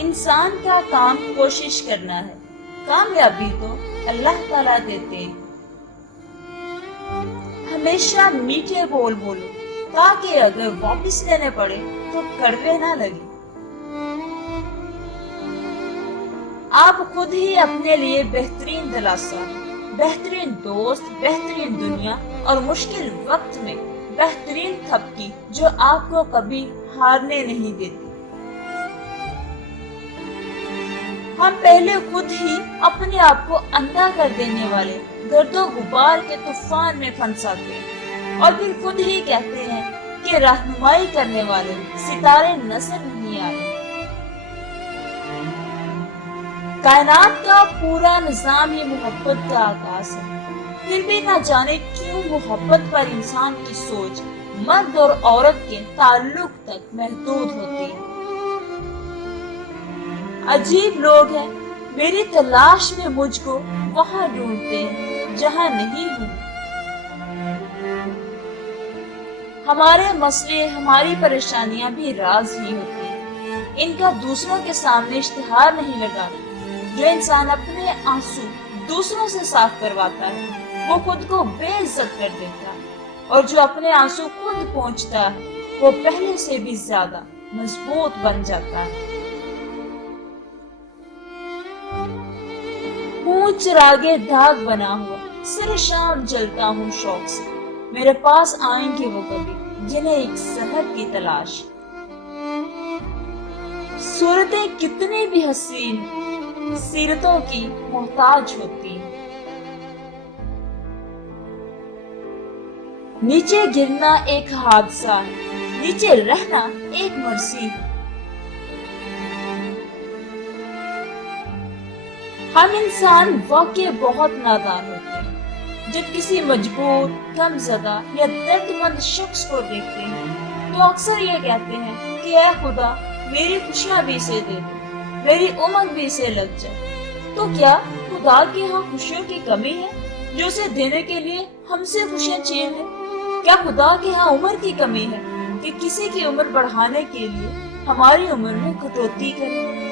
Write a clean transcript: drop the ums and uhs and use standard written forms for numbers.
انسان کا کام کوشش کرنا ہے، کامیابی تو اللہ تعالیٰ دیتے ہیں۔ ہمیشہ میٹھے بول بولو تاکہ اگر واپس لینے پڑے تو کڑوے نہ لگے۔ آپ خود ہی اپنے لیے بہترین دلاسا، بہترین دوست، بہترین دنیا اور مشکل وقت میں بہترین تھپکی جو آپ کو کبھی ہارنے نہیں دیتی۔ ہم پہلے خود ہی اپنے آپ کو اندھا کر دینے والے گرد و غبار کے طوفان میں پھنساتے ہیں اور پھر خود ہی کہتے ہیں کہ رہنمائی کرنے والے ستارے نظر نہیں آ رہے۔ کائنات کا پورا نظام ہی محبت کا آغاز ہے، پھر بھی نہ جانے کیوں محبت پر انسان کی سوچ مرد اور عورت کے تعلق تک محدود ہوتی ہے۔ عجیب لوگ ہیں، میری تلاش میں مجھ کو وہاں ڈھونڈتے ہیں جہاں نہیں ہوں۔ ہمارے مسئلے، ہماری پریشانیاں بھی راز ہی ہوتی ہیں، ان کا دوسروں کے سامنے اشتہار نہیں لگاتا۔ جو انسان اپنے آنسو دوسروں سے صاف کرواتا ہے وہ خود کو بے عزت کر دیتا ہے، اور جو اپنے آنسو خود پہنچتا ہے وہ پہلے سے بھی زیادہ مضبوط بن جاتا ہے۔ ہوں چراغے داغ بنا ہوا، سر شام جلتا ہوں شوق سے، میرے پاس آئیں گے وہ کبھی جنہیں ایک سحر کی تلاش۔ صورتیں کتنی بھی حسین سیرتوں کی محتاج ہوتی ہیں۔ نیچے گرنا ایک حادثہ ہے، نیچے رہنا ایک مرضی ہے۔ ہم انسان واقعی بہت نادان ہوتے ہیں جب کسی مجبور، غم زدہ یا درد مند شخص کو دیکھتے ہیں تو اکثر یہ کہتے ہیں کہ اے خدا میری خوشیاں بھی اسے دے دے، میری عمر بھی اسے لگ جائے۔ تو کیا خدا کے ہاں خوشیوں کی کمی ہے جو اسے دینے کے لیے ہم سے خوشیاں چھین لے؟ کیا خدا کے ہاں عمر کی کمی ہے کہ کسی کی عمر بڑھانے کے لیے ہماری عمر میں کٹوتی کرے؟